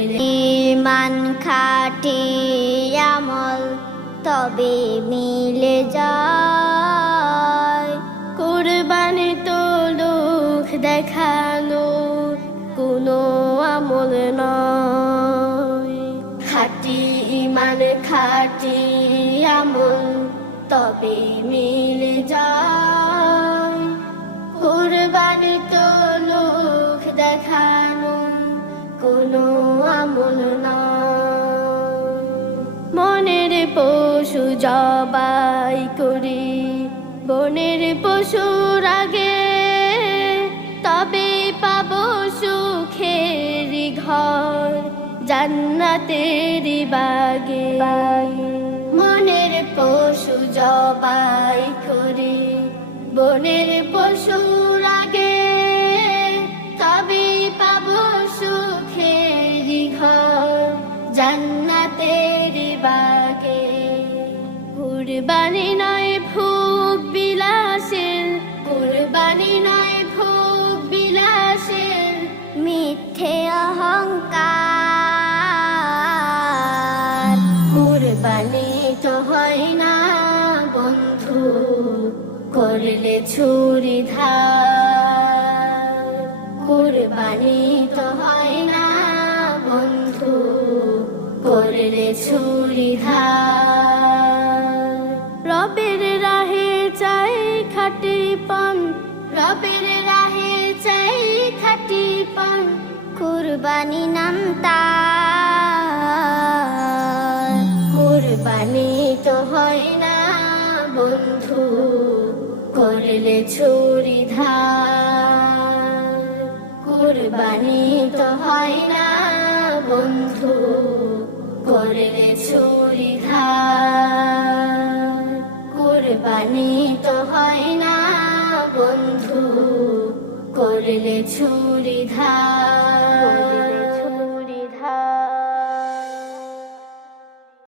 ঈমান খাঁটি আমল তবে মিলে যায়। কুরবানি তো লোক দেখানো কোনো আমল নয়। খাঁটি ঈমান খাঁটি আমল তবে মিলে যায়। কুরবানি তো লোক দেখানো কোনো আমল নয়। মনের পশু জবাই করি বনের পশুর আগে, তবে পাবো সুখের ঘর জান্নাতের বাগে। মনের পশু জবাই করি বনের পশুর আগে, তবে পাবো সুখের ঘর জান্নাতের বাগে। কুরবানি নয় ভোগ বিলাসের, কুরবানি নয় ভোগ বিলাসের মিথ্যে অহংকার। কুরবানি তো হয় না বন্ধু করলে ছুরি ধার। কুরবানি তো হয় না বন্ধু করলে ছুরি ধার। রবের রাহে চাই খাটি পণ, রবের রাহে চাই খাটি পণ। কুরবানি নাম তার। কুরবানি তো হয় না বন্ধু করলে ছুরি ধার। কুরবানি তো হয় না বন্ধু করলে ছুরি ধার। কুরবানি তো হয় না বন্ধু করলে ছুরি ধার।